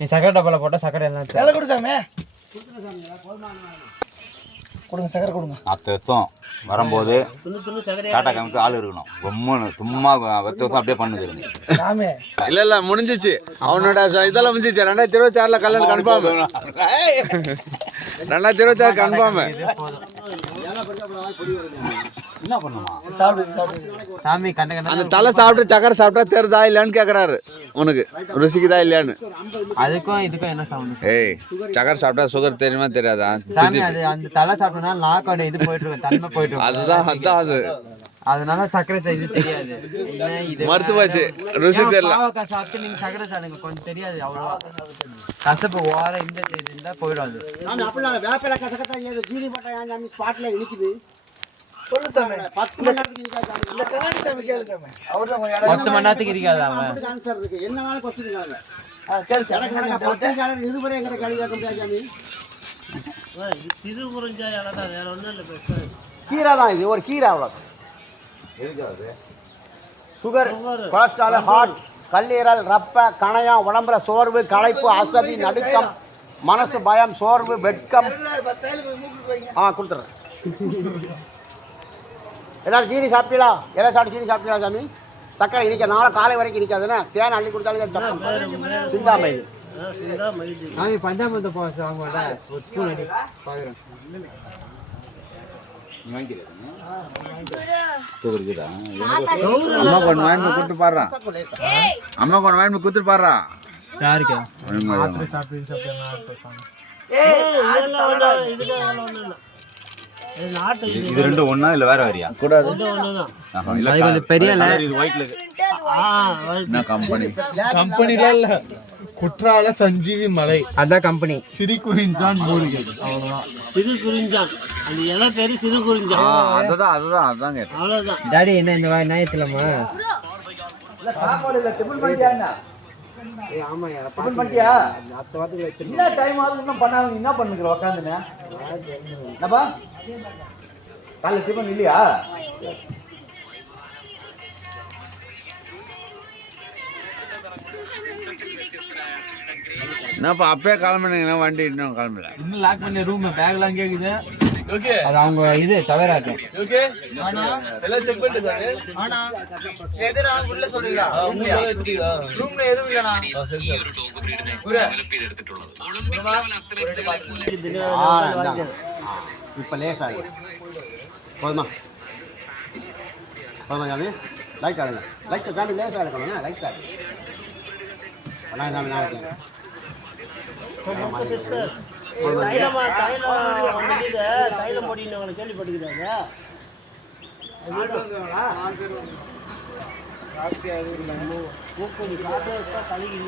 நீ சக்கரை டப்பால போட்டால் சக்கரை எல்லாம் எல்லாம் கொடு சாமி. கொடுங்க சக்கரை கொடுங்க. அத்தம் வரும்போது டாட்டா காமிக்கு ஆள் இருக்கணும். பொம்முன்னு சும்மா வருஷம் அப்படியே பண்ணுது சாமி. இல்லை முடிஞ்சிச்சு அவனோட இதெல்லாம் முடிஞ்சிச்சு. 2026 கல்யாணம் கன்ஃபார்ம். 2026 கன்ஃபார்ம். என்ன பண்ணுமா சாமி கண்ட அந்த தலை சாப்பிட்டு சக்கரை சாப்பிட்டா தெரியுதா இல்லையான்னு கேட்குறாரு. உனக்கு ருசிக்குதா இல்லையான்னு. அதுக்கும் இதுக்கும் என்ன சவுண்ட்? ஏய் சக்கரை சாப்பிட்டா சுகர் தெரியுமா தெரியாதா? சாமி அது அந்த தலை சாப்பிட்டோம்னா நாக்கோட இது போயிட்டு இருக்கும், தன்மை போயிட்டு இருக்கும். அதுதான் அது அதனால சக்கரை இது தெரியாது. மருத்துவாச்சு ருசி தெரியல. பாவக்காய் சாப்பிட்டு நீங்க சக்கரை சாப்பிடுங்க, கொஞ்சம் தெரியாது அவ்வளோவா. கசப்பு ஓர இந்த இருந்தா போயிடாது. சொல்லு சாமி. 10 மணி நேரத்துக்கு இருக்காது. இல்ல கண்ணாடி சாமி கேளு சாமி. அவர்தான் 10 மணி நேரத்துக்கு இருக்காது அவன். ஆன்சர் இருக்கு. என்னனாலும் क्वेश्चन இருக்காங்க. கேளு சாமி. 10 காலர் இதுவரை எங்கட கேள்வி கேட்க முடியாது சாமி. இது சிறு குறிஞ்சாயால தான், வேற ஒண்ணும் இல்ல. பேச கீரை தான் இது, ஒரு கீரை அவ்வளவு. சுகர், கொலஸ்ட்ரால், ஹார்ட், கல்லீரல், ரப்ப, கணையம், உடம்புல சோர்வு, களைப்பு, அசதி, நடுக்கம், மனசு பயம், சோர்வு, வெட்கம். கொடுத்துறேன். எல்லாரும் ஜீனி சாப்பிட்டீங்களா? எல்லாம் சாப்பிட்டு ஜீனி சாப்பிட்டீங்களா சாமி? சக்கரை இனிக்க நாளை காலை வரைக்கும் இனிக்காதுன்னா தேன் அள்ளி கொடுத்தாலும் சிந்தாமை. சாமி பஞ்சாமிரத்தை போக வாங்கடா, ஒரு ஸ்பூன் அடி பார்க்குறேன். அம்மா கொண்டு வாங்கி கொடுத்து பாடுறா. அம்மா கொண்டு வாங்கி கொடுத்துட்டு பாடுறா. யாருக்கு? இது ரெண்டும் ஒண்ணா இல்ல வேற வேறயா? கூடாது. கொஞ்சம் பெரிய இது ஒயிட்ல என்ன கம்பெனில இல்ல, குற்றால சஞ்சீவி மலை, அதான் கம்பெனி. சிறு குறிஞ்சான் மூலிகை. அவ்வளவுதான். சிறு குறிஞ்சான், அந்த இலை பேரு சிறு குறிஞ்சான். அதுதான் கேட்டேன். அவ்வளவுதான். டாடி என்ன இந்த ஞாயிற்றுலமா? என்ன டைம் ஆகுது இன்னும் பண்ணாங்க? என்ன பண்ணுங்க உட்காந்துன்னு? என்னப்பா காலையில் டிஃபன் இல்லையா? என்னப்பா அப்பயே கிளம்புனீங்கன்னா வண்டி இன்னும் கிளம்பல. இன்னும் லாக் பண்ணி ரூம் பேக்லாம் கேக்குது. ஓகே, அது அவங்க இது தவறாக்க. ஓகே ஆனா எல்லாம் செக் பண்ணிட்டு சார். ஆனா எதுனா உள்ள சொல்றீங்களா? ரூம்ல எதுவும் இல்லனா. சரி சார். புரிய இது எடுத்துட்டோம். இப்ப லேஸ் ஆகும். போதுமா சாமி? லைட் ஆடுங்க. லைட் சாமி லேஸ் ஆடுங்க. லைட் ஆடு. பண்ணாங்க சாமி. நான் தைலம் போட்டின்னு கேள்விப்பட்டுக்கிறாங்க. மூக்கு காட்டு கழுவி